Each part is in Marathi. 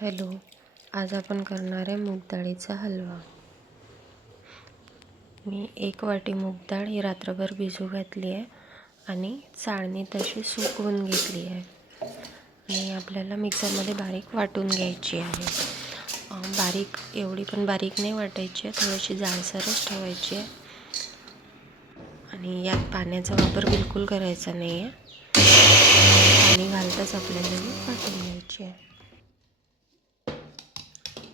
हॅलो, आज आपण करणार आहे मूग डाळीचा हलवा. मी 1 वाटी मूग डाळ ही रात्रभर भिजू घातली आहे आणि चाळणी तशी सुकवून घेतली आहे आणि आपल्याला मिक्सरमध्ये बारीक वाटून घ्यायची आहे. बारीक एवढी पण बारीक नाही वाटायची आहे, थोडीशी जाडसरच ठेवायची आहे आणि यात पाण्याचा वापर बिलकुल करायचा नाही आहे. पाणी घालताच आपल्याला वाटून घ्यायची आहे.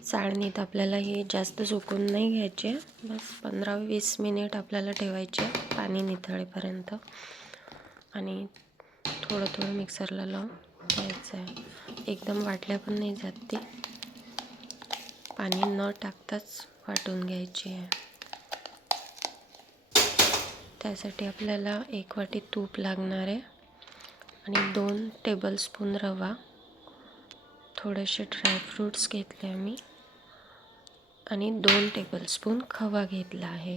चाळणीत आपल्याला हे जास्त सुकून नाही घ्यायचे, बस 15-20 मिनिट आपल्याला ठेवायचे पाणी निथळेपर्यंत आणि थोडं थोडं मिक्सरला लावून घ्यायचं आहे. एकदम वाटल्या पण नाही जात, ते पाणी न टाकताच वाटून घ्यायची आहे. त्यासाठी आपल्याला 1 वाटी तूप लागणार आहे आणि 2 टेबलस्पून रवा, थोडेसे ड्रायफ्रूट्स घेतले आम्ही आणि 2 टेबलस्पून खवा घेतला आहे.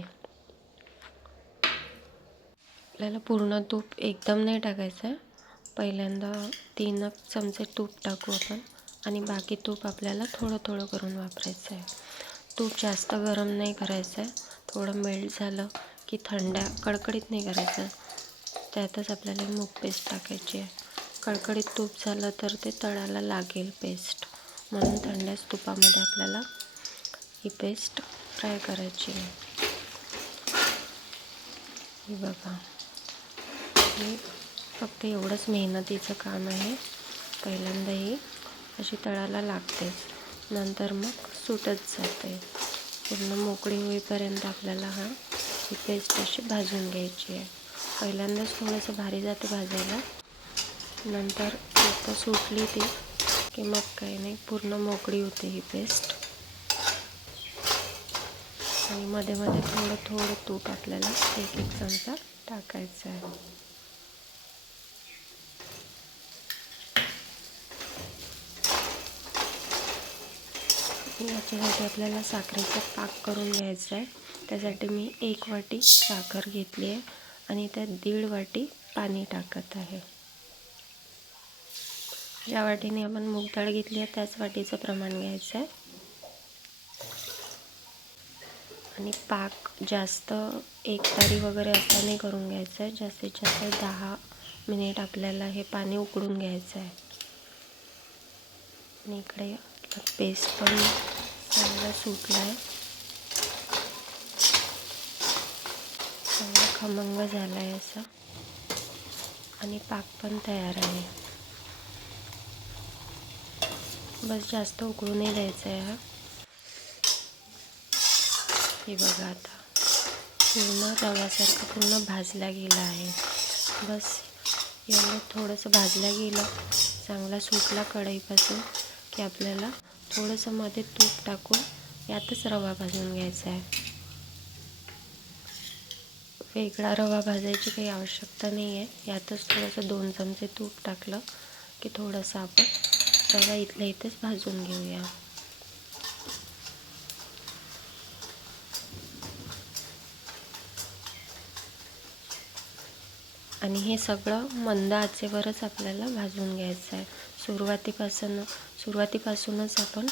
आपल्याला पूर्ण तूप एकदम नाही टाकायचं आहे. पहिल्यांदा 3 चमचे तूप टाकू आपण आणि बाकी तूप आपल्याला थोडं थोडं करून वापरायचं आहे. तूप जास्त गरम नाही करायचं आहे, थोडं मेल्ट झालं की कडकडीत नाही करायचं, त्यातच आपल्याला मूग पेस्ट टाकायची आहे. कडकडीत तूप झालं तर ते तळाला लागेल पेस्ट, म्हणून थंड्याच तुपामध्ये आपल्याला ही पेस्ट फ्राय करायची आहे. हे बघा, हे फक्त एवढंच मेहनतीचं काम आहे. पहिल्यांदा ही अशी तळाला लागतेच, नंतर मग सुटत जाते. पूर्ण मोकळी होईपर्यंत आपल्याला ही पेस्ट अशी भाजून घ्यायची आहे. पहिल्यांदाच थोडंसं भारी जाते भाजायला, नंतर एकदा सुटली ती की मग काही नाही, पूर्ण मोकळी होते ही पेस्ट. आणि मध्ये मध्ये थोडं थोडं तूप आपल्याला 1-1 चमचा टाकायचं आहे. याच्यासाठी आपल्याला साखरेचा पाक करून घ्यायचा आहे. त्यासाठी मी 1 वाटी साखर घेतली आहे आणि त्यात 1.5 वाटी पाणी टाकत आहे. ज्या वाटीने आपण मूग डाळ घेतली आहे त्याच वाटीचं प्रमाण घ्यायचं आहे. आणि पाक जास्त एकतारी वगैरे असं नाही करून घ्यायचं आहे. जास्तीत जास्त 10 मिनिट आपल्याला हे पाणी उकळून घ्यायचं आहे. आणि इकडे पेस्ट पण चांगला सुटला आहे, चांगला खमंग झाला आहे असा, आणि पाक पण तयार आहे. बस जास्त उकळू नाही द्यायचं आहे. हे बघा, आता पूर्ण रव्यासारखं पूर्ण भाजला गेला आहे. बस एवढं थोडंसं भाजलं गेलं, चांगला सुटला कढईपासून की आपल्याला थोडंसं मध्ये तूप टाकून यातच रवा भाजून घ्यायचा आहे. वेगळा रवा भाजायची काही आवश्यकता नाही आहे. यातच थोडंसं 2 चमचे तूप टाकलं की थोडंसं आपण रवा इथल्या इथेच भाजून घेऊया. आणि हे सगळं मंद आचेवरच आपल्याला भाजून घ्यायचं आहे. सुरुवातीपासूनच आपण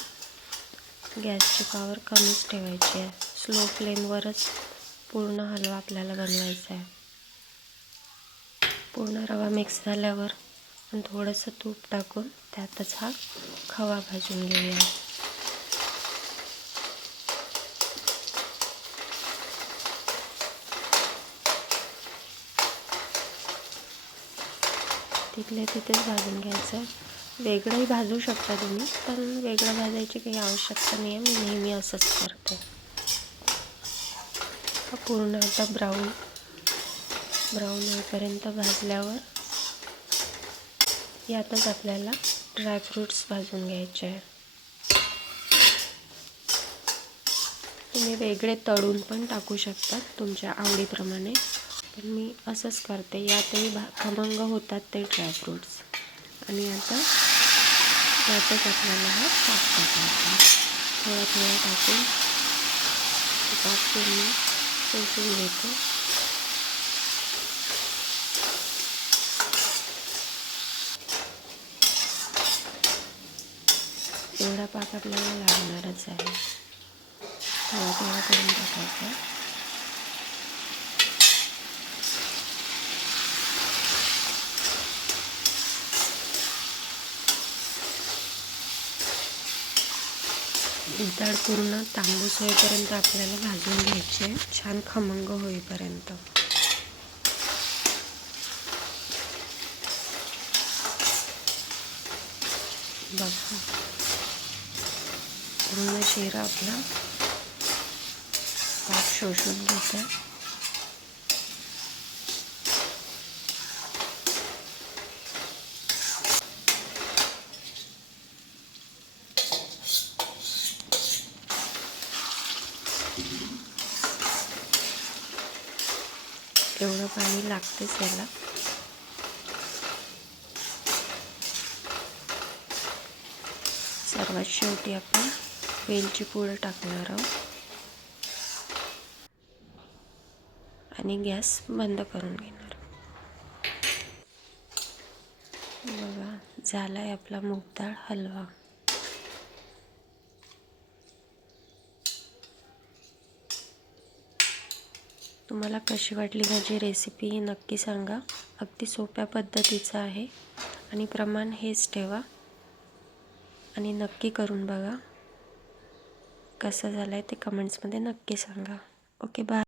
गॅसची पॉवर कमीच ठेवायची आहे. स्लो फ्लेमवरच पूर्ण हलवा आपल्याला बनवायचा आहे. पूर्ण रवा मिक्स झाल्यावर आपण थोडंसं तूप टाकून त्यातच हा खवा भाजून घेऊया. तिथल्या तिथेच भाजून घ्यायचं आहे. वेगळंही भाजू शकता तुम्ही, पण वेगळं भाजायची काही आवश्यकता नाही आहे. मी नेहमी असंच करते. पूर्ण आता ब्राऊन होईपर्यंत भाजल्यावर यातच आपल्याला ड्रायफ्रूट्स भाजून घ्यायचे आहे. तुम्ही वेगळे तळून पण टाकू शकता तुमच्या आवडीप्रमाणे, पण मी असंच करते. यातही खमंग होतात ते ड्रायफ्रूट्स. आणि आता यातच आपल्याला हा पाक टाकायचा. थोडं थोडं टाकून पाक पूर्ण शोषून घेतो. एवढा पाक आपल्याला लागणारच आहे. थोडा थोडा करून टाकायचा. डाळ पूर्ण तांबूस होईपर्यंत आपल्याला भाजून घ्यायची आहे, छान खमंग होईपर्यंत. बघा पूर्ण शिरा आपला पाक शोषून घ्यायचा. एवढं पाणी लागतेच याला. सर्वात शेवटी आपण वेलची पूड टाकणार आहोत आणि गॅस बंद करून घेणार. बघा झाला आहे आपला मूग डाळ हलवा. तुम्हाला कशी वाटली माझी रेसिपी ही नक्की सांगा. अगदी सोप्या पद्धतीचं आहे आणि प्रमाण हेच ठेवा आणि नक्की करून बघा. कसं झालं आहे ते कमेंट्समध्ये नक्की सांगा. Okay bye.